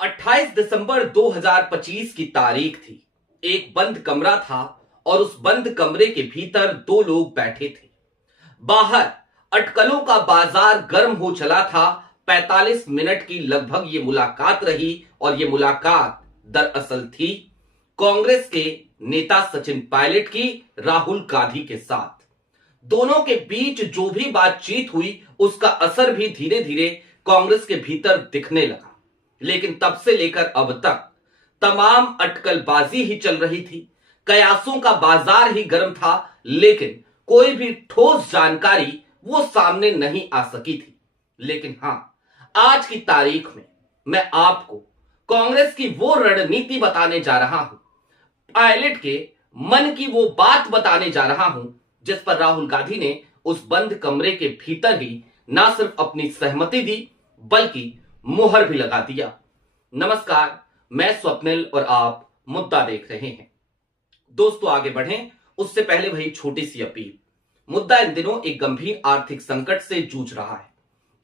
28 दिसंबर 2025 की तारीख थी। एक बंद कमरा था और उस बंद कमरे के भीतर दो लोग बैठे थे। बाहर अटकलों का बाजार गर्म हो चला था। 45 मिनट की लगभग ये मुलाकात रही और ये मुलाकात दरअसल थी कांग्रेस के नेता सचिन पायलट की राहुल गांधी के साथ। दोनों के बीच जो भी बातचीत हुई उसका असर भी धीरे धीरे कांग्रेस के भीतर दिखने लगा। लेकिन तब से लेकर अब तक तमाम अटकलबाजी ही चल रही थी, कयासों का बाजार ही गर्म था, लेकिन कोई भी ठोस जानकारी वो सामने नहीं आ सकी थी। लेकिन हां, आज की तारीख में मैं आपको कांग्रेस की वो रणनीति बताने जा रहा हूं, पायलट के मन की वो बात बताने जा रहा हूं जिस पर राहुल गांधी ने उस बंद कमरे के भीतर ही ना सिर्फ अपनी सहमति दी बल्कि मुहर भी लगा दिया। नमस्कार, मैं स्वप्निल और आप मुद्दा देख रहे हैं। दोस्तों, आगे बढ़ें उससे पहले वही छोटी सी अपील। मुद्दा इन दिनों एक गंभीर आर्थिक संकट से जूझ रहा है।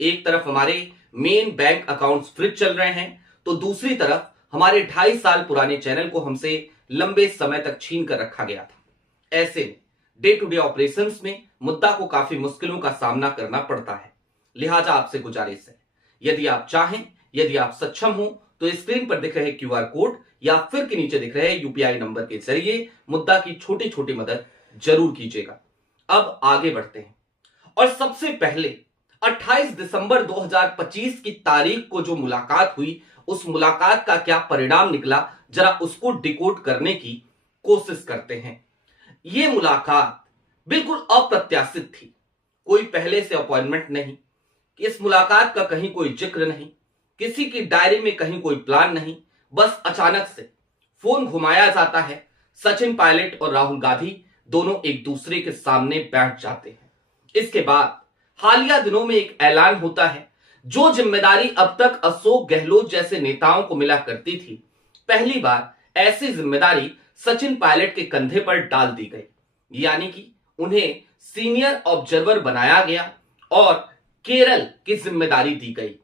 एक तरफ हमारे मेन बैंक अकाउंट्स फ्रीज चल रहे हैं, तो दूसरी तरफ हमारे 2.5 साल पुराने चैनल को हमसे लंबे समय तक छीन कर रखा गया था। ऐसे में डे टू डे ऑपरेशंस में मुद्दा को काफी मुश्किलों का सामना करना पड़ता है। लिहाजा आपसे गुजारिश है, यदि आप चाहें, यदि आप सक्षम हो, तो स्क्रीन पर दिख रहे क्यूआर कोड या फिर के नीचे दिख रहे यूपीआई नंबर के जरिए मुद्दा की छोटी छोटी मदद जरूर कीजिएगा। अब आगे बढ़ते हैं और सबसे पहले 28 दिसंबर 2025 की तारीख को जो मुलाकात हुई, उस मुलाकात का क्या परिणाम निकला, जरा उसको डिकोड करने की कोशिश करते हैं। यह मुलाकात बिल्कुल अप्रत्याशित थी। कोई पहले से अपॉइंटमेंट नहीं, इस मुलाकात का कहीं कोई जिक्र नहीं, किसी की डायरी में कहीं कोई प्लान नहीं। बस अचानक से फोन घुमाया जाता है, सचिन पायलट और राहुल गांधी दोनों एक दूसरे के सामने बैठ जाते हैं। इसके बाद हालिया दिनों में एक ऐलान होता है। जो जिम्मेदारी अब तक अशोक गहलोत जैसे नेताओं को मिला करती थी, पहली बार ऐसी जिम्मेदारी सचिन पायलट के कंधे पर डाल दी गई। यानी कि उन्हें सीनियर ऑब्जर्वर बनाया गया और केरल की जिम्मेदारी दी गई।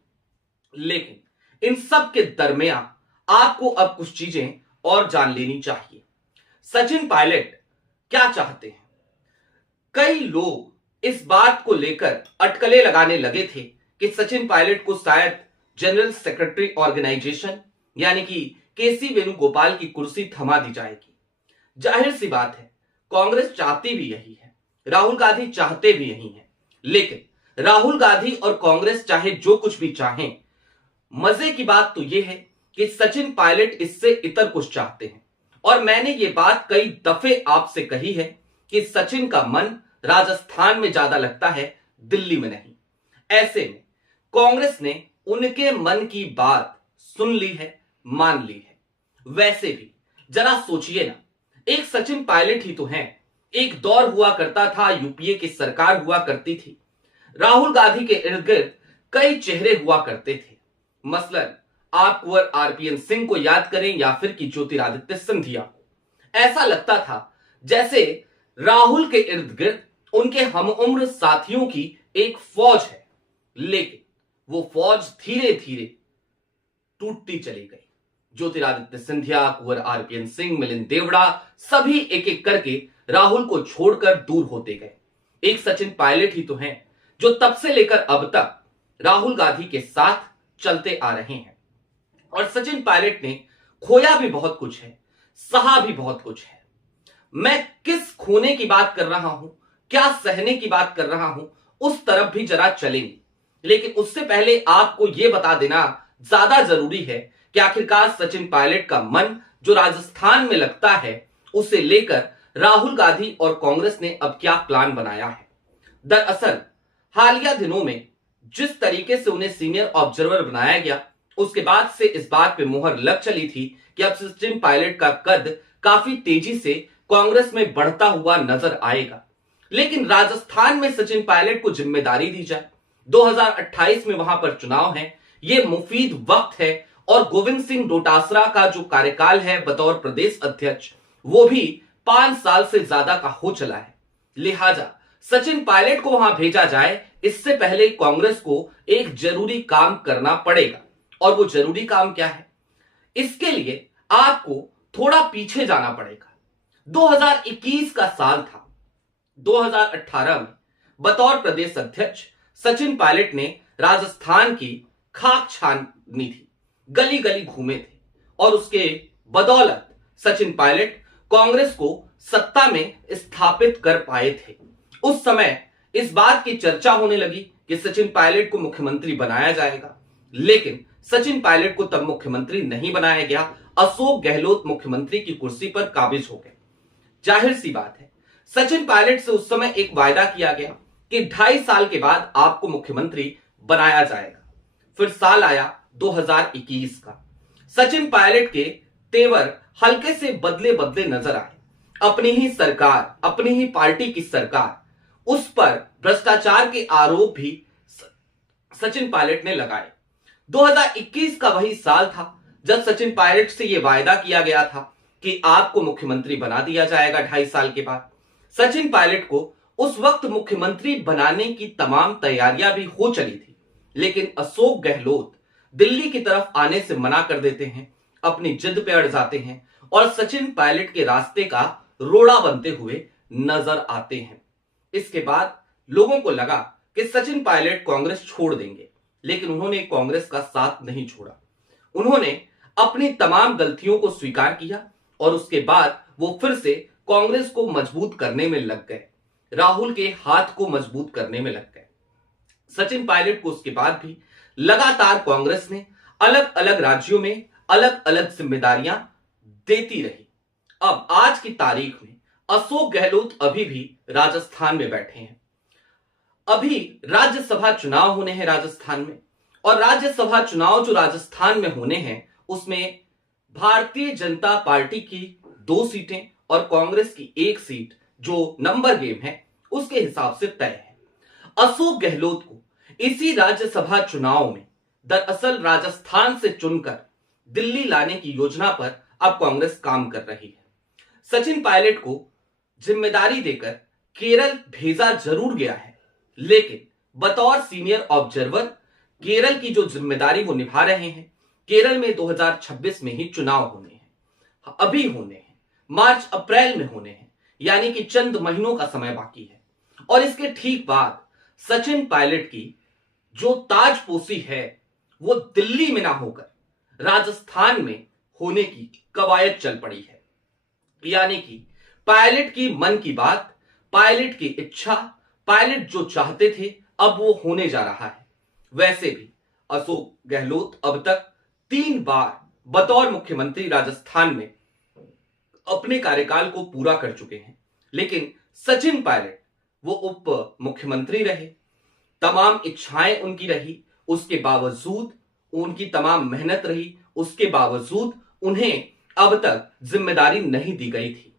लेकिन इन सब के दरमियान आपको अब कुछ चीजें और जान लेनी चाहिए। सचिन पायलट क्या चाहते हैं? कई लोग इस बात को लेकर अटकलें लगाने लगे थे कि सचिन पायलट को शायद जनरल सेक्रेटरी ऑर्गेनाइजेशन यानी कि केसी वेणुगोपाल की कुर्सी थमा दी जाएगी। जाहिर सी बात है, कांग्रेस चाहती भी यही है, राहुल गांधी चाहते भी यही है। लेकिन राहुल गांधी और कांग्रेस चाहे जो कुछ भी चाहें, मजे की बात तो यह है कि सचिन पायलट इससे इतर कुछ चाहते हैं। और मैंने ये बात कई दफे आपसे कही है कि सचिन का मन राजस्थान में ज्यादा लगता है, दिल्ली में नहीं। ऐसे में कांग्रेस ने उनके मन की बात सुन ली है, मान ली है। वैसे भी जरा सोचिए ना, एक सचिन पायलट ही तो हैं। एक दौर हुआ करता था, यूपीए की सरकार हुआ करती थी, राहुल गांधी के इर्द गिर्द कई चेहरे हुआ करते थे। मसलन आप कुंवर आरपीएन सिंह को याद करें या फिर कि ज्योतिरादित्य सिंधिया को। ऐसा लगता था जैसे राहुल के इर्द गिर्द उनके हमउम्र साथियों की एक फौज है। लेकिन वो फौज धीरे धीरे टूटती चली गई। ज्योतिरादित्य सिंधिया, कुंवर आरपीएन सिंह, मिलिंद देवड़ा सभी एक एक करके राहुल को छोड़कर दूर होते गए। एक सचिन पायलट ही तो हैं जो तब से लेकर अब तक राहुल गांधी के साथ चलते आ रहे हैं। और सचिन पायलट ने खोया भी बहुत कुछ है, सहा भी बहुत कुछ है। मैं किस खोने की बात कर रहा हूं, क्या सहने की बात कर रहा हूं, उस तरफ भी जरा चलेंगे। लेकिन उससे पहले आपको यह बता देना ज्यादा जरूरी है कि आखिरकार सचिन पायलट का मन जो राजस्थान में लगता है, उसे लेकर राहुल गांधी और कांग्रेस ने अब क्या प्लान बनाया है। दरअसल हालिया दिनों में जिस तरीके से उन्हें सीनियर ऑब्जर्वर बनाया गया, उसके बाद से इस बात पे मुहर लग चली थी कि अब सचिन पायलट का कद काफी तेजी से कांग्रेस में बढ़ता हुआ नजर आएगा। लेकिन राजस्थान में सचिन पायलट को जिम्मेदारी दी जाए, 2028 में वहां पर चुनाव है, यह मुफीद वक्त है। और गोविंद सिंह डोटासरा का जो कार्यकाल है बतौर प्रदेश अध्यक्ष, वो भी 5 साल से ज्यादा का हो चला है। लिहाजा सचिन पायलट को वहां भेजा जाए, इससे पहले कांग्रेस को एक जरूरी काम करना पड़ेगा। और वो जरूरी काम क्या है? इसके लिए आपको थोड़ा पीछे जाना पड़ेगा। 2021 का साल था। 2018 में बतौर प्रदेश अध्यक्ष सचिन पायलट ने राजस्थान की खाक छानी थी, गली गली घूमे थे और उसके बदौलत सचिन पायलट कांग्रेस को सत्ता में स्थापित कर पाए थे। उस समय इस बात की चर्चा होने लगी कि सचिन पायलट को मुख्यमंत्री बनाया जाएगा, लेकिन सचिन पायलट को तब मुख्यमंत्री नहीं बनाया गया। अशोक गहलोत मुख्यमंत्री की कुर्सी पर काबिज हो गए। जाहिर सी बात है, सचिन पायलट से उस समय एक वायदा किया गया कि 2.5 साल के बाद आपको मुख्यमंत्री बनाया जाएगा। फिर साल आया 2021 का। सचिन पायलट के तेवर हल्के से बदले बदले नजर आए। अपनी ही सरकार, अपनी ही पार्टी की सरकार, उस पर भ्रष्टाचार के आरोप भी सचिन पायलट ने लगाए। 2021 का वही साल था जब सचिन पायलट से यह वायदा किया गया था कि आपको मुख्यमंत्री बना दिया जाएगा 2.5 साल के बाद। सचिन पायलट को उस वक्त मुख्यमंत्री बनाने की तमाम तैयारियां भी हो चली थी, लेकिन अशोक गहलोत दिल्ली की तरफ आने से मना कर देते हैं, अपनी जिद पे अड़ जाते हैं और सचिन पायलट के रास्ते का रोड़ा बनते हुए नजर आते हैं। इसके बाद लोगों को लगा कि सचिन पायलट कांग्रेस छोड़ देंगे, लेकिन उन्होंने कांग्रेस का साथ नहीं छोड़ा। उन्होंने अपनी तमाम गलतियों को स्वीकार किया और उसके बाद वो फिर से कांग्रेस को मजबूत करने में लग गए, राहुल के हाथ को मजबूत करने में लग गए। सचिन पायलट को उसके बाद भी लगातार कांग्रेस ने अलग अलग राज्यों में अलग अलग जिम्मेदारियां देती रही। अब आज की तारीख में अशोक गहलोत अभी भी राजस्थान में बैठे हैं। अभी राज्यसभा चुनाव होने हैं राजस्थान में, और राज्यसभा चुनाव जो राजस्थान में होने हैं उसमें भारतीय जनता पार्टी की 2 सीटें और कांग्रेस की 1 सीट जो नंबर गेम है उसके हिसाब से तय है। अशोक गहलोत को इसी राज्यसभा चुनाव में दरअसल राजस्थान से चुनकर दिल्ली लाने की योजना पर अब कांग्रेस काम कर रही है। सचिन पायलट को जिम्मेदारी देकर केरल भेजा जरूर गया है, लेकिन बतौर सीनियर ऑब्जर्वर केरल की जो जिम्मेदारी वो निभा रहे हैं। केरल में 2026 में ही चुनाव होने हैं, अभी होने हैं, मार्च अप्रैल में होने हैं, यानी कि चंद महीनों का समय बाकी है। और इसके ठीक बाद सचिन पायलट की जो ताजपोशी है वो दिल्ली में ना होकर राजस्थान में होने की कवायद चल पड़ी है। यानी कि पायलट की मन की बात, पायलट की इच्छा, पायलट जो चाहते थे अब वो होने जा रहा है। वैसे भी अशोक गहलोत अब तक 3 बार बतौर मुख्यमंत्री राजस्थान में अपने कार्यकाल को पूरा कर चुके हैं, लेकिन सचिन पायलट वो उप मुख्यमंत्री रहे, तमाम इच्छाएं उनकी रही, उसके बावजूद उनकी तमाम मेहनत रही, उसके बावजूद उन्हें अब तक जिम्मेदारी नहीं दी गई थी।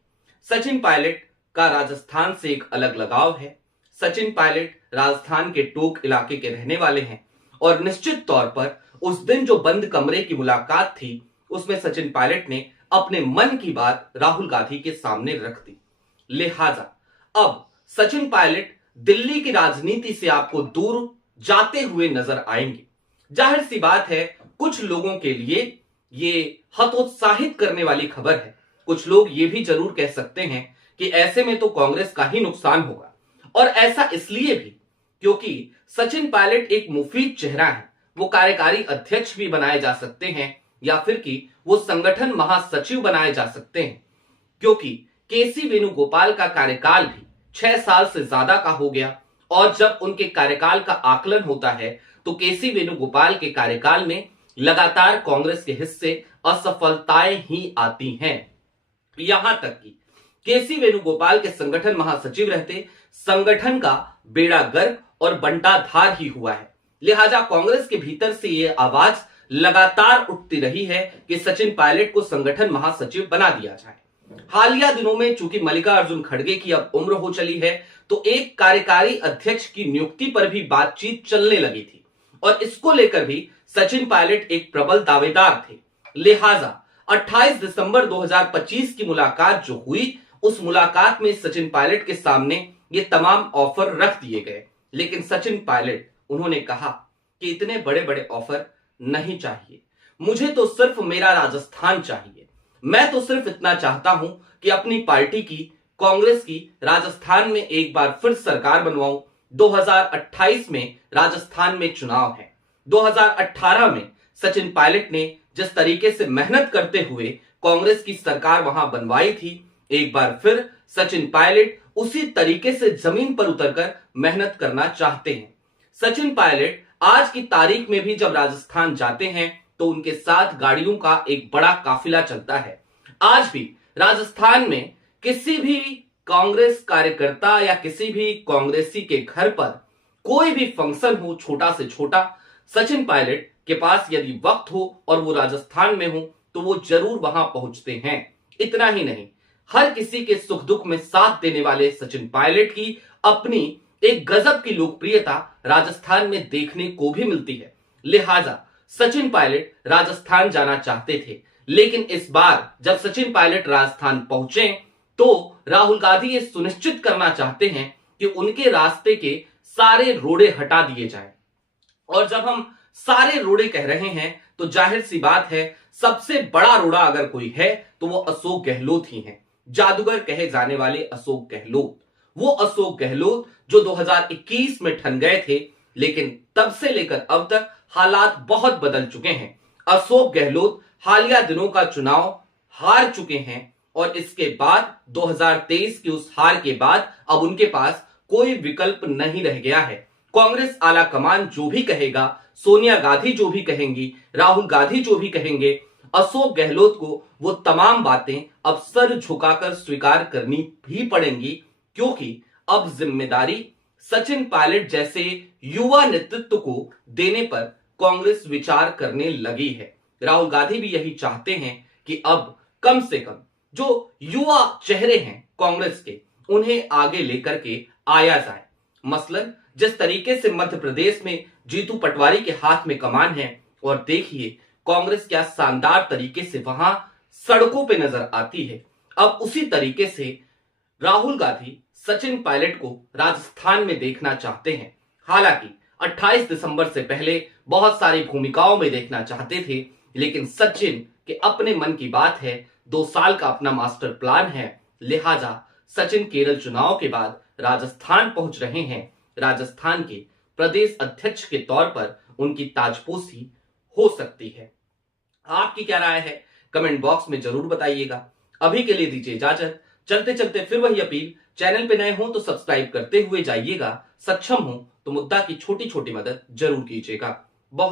सचिन पायलट का राजस्थान से एक अलग लगाव है। सचिन पायलट राजस्थान के टोक इलाके के रहने वाले हैं और निश्चित तौर पर उस दिन जो बंद कमरे की मुलाकात थी उसमें सचिन पायलट ने अपने मन की बात राहुल गांधी के सामने रख दी। लिहाजा अब सचिन पायलट दिल्ली की राजनीति से आपको दूर जाते हुए नजर आएंगे। जाहिर सी बात है, कुछ लोगों के लिए ये हतोत्साहित करने वाली खबर है। कुछ लोग ये भी जरूर कह सकते हैं कि ऐसे में तो कांग्रेस का ही नुकसान होगा, और ऐसा इसलिए भी क्योंकि सचिन पायलट एक मुफीद चेहरा है। वो कार्यकारी अध्यक्ष भी बनाए जा सकते हैं या फिर कि वो संगठन महासचिव बनाए जा सकते हैं, क्योंकि केसी वेणुगोपाल का कार्यकाल भी 6 साल से ज्यादा का हो गया। और जब उनके कार्यकाल का आकलन होता है तो केसी वेणुगोपाल के कार्यकाल में लगातार कांग्रेस के हिस्से असफलताएं ही आती हैं। यहां तक कि केसी वेणुगोपाल के संगठन महासचिव रहते संगठन का बेड़ा गर्क और बंटाधार ही हुआ है। लिहाजा कांग्रेस के भीतर से यह आवाज लगातार उठती रही है कि सचिन पायलट को संगठन महासचिव बना दिया जाए। हालिया दिनों में चूंकि मल्लिकार्जुन खड़गे की अब उम्र हो चली है तो एक कार्यकारी अध्यक्ष की नियुक्ति पर भी बातचीत चलने लगी थी, और इसको लेकर भी सचिन पायलट एक प्रबल दावेदार थे। लिहाजा 28 दिसंबर 2025 की मुलाकात जो हुई, उस मुलाकात में सचिन पायलट के सामने ये तमाम ऑफर रख दिए गए, लेकिन सचिन पायलट उन्होंने कहा कि इतने बड़े बड़े ऑफर नहीं चाहिए, मुझे तो सिर्फ मेरा राजस्थान चाहिए। मैं तो सिर्फ इतना चाहता हूं कि अपनी पार्टी की, कांग्रेस की राजस्थान में एक बार फिर सरकार बनवाऊं। 2028 में राजस्थान में चुनाव है। 2018 में सचिन पायलट ने जिस तरीके से मेहनत करते हुए कांग्रेस की सरकार वहां बनवाई थी, एक बार फिर सचिन पायलट उसी तरीके से जमीन पर उतरकर मेहनत करना चाहते हैं। सचिन पायलट आज की तारीख में भी जब राजस्थान जाते हैं तो उनके साथ गाड़ियों का एक बड़ा काफिला चलता है। आज भी राजस्थान में किसी भी कांग्रेस कार्यकर्ता या किसी भी कांग्रेसी के घर पर कोई भी फंक्शन हो, छोटा से छोटा, सचिन पायलट के पास यदि वक्त हो और वो राजस्थान में हो तो वो जरूर वहां पहुंचते हैं। इतना ही नहीं, हर किसी के सुख दुख में साथ देने वाले सचिन पायलट की अपनी एक गजब की लोकप्रियता राजस्थान में देखने को भी मिलती है। लिहाजा सचिन पायलट राजस्थान जाना चाहते थे, लेकिन इस बार जब सचिन पायलट राजस्थान पहुंचे तो राहुल गांधी ये सुनिश्चित करना चाहते हैं कि उनके रास्ते के सारे रोड़े हटा दिए जाएं। और जब हम सारे रोड़े कह रहे हैं तो जाहिर सी बात है, सबसे बड़ा रोड़ा अगर कोई है तो वो अशोक गहलोत ही हैं। जादूगर कहे जाने वाले अशोक गहलोत, वो अशोक गहलोत जो 2021 में ठन गए थे, लेकिन तब से लेकर अब तक हालात बहुत बदल चुके हैं। अशोक गहलोत हालिया दिनों का चुनाव हार चुके हैं और इसके बाद 2023 की उस हार के बाद अब उनके पास कोई विकल्प नहीं रह गया है। कांग्रेस आला कमान जो भी कहेगा, सोनिया गांधी जो भी कहेंगी, राहुल गांधी जो भी कहेंगे, अशोक गहलोत को वो तमाम बातें अब सर झुकाकर स्वीकार करनी भी पड़ेंगी, क्योंकि अब जिम्मेदारी सचिन पायलट जैसे युवा नेतृत्व को देने पर कांग्रेस विचार करने लगी है। राहुल गांधी भी यही चाहते हैं कि अब कम से कम जो युवा चेहरे हैं कांग्रेस के, उन्हें आगे लेकर के आया जाए। मसलन जिस तरीके से मध्य प्रदेश में जीतू पटवारी के हाथ में कमान है, और देखिए कांग्रेस क्या शानदार तरीके से वहां सड़कों पे नजर आती है। अब उसी तरीके से राहुल गांधी सचिन पायलट को राजस्थान में देखना चाहते हैं। हालांकि 28 दिसंबर से पहले बहुत सारी भूमिकाओं में देखना चाहते थे, लेकिन सचिन के अपने मन की बात है, 2 साल का अपना मास्टर प्लान है। लिहाजा सचिन केरल चुनाव के बाद राजस्थान पहुंच रहे हैं। राजस्थान के प्रदेश अध्यक्ष के तौर पर उनकी ताजपोशी हो सकती है। आपकी क्या राय है, कमेंट बॉक्स में जरूर बताइएगा। अभी के लिए दीजिए इजाजत। चलते चलते फिर वही अपील, चैनल पे नए हो तो सब्सक्राइब करते हुए जाइएगा, सक्षम हो तो मुद्दा की छोटी छोटी मदद जरूर कीजिएगा। बहुत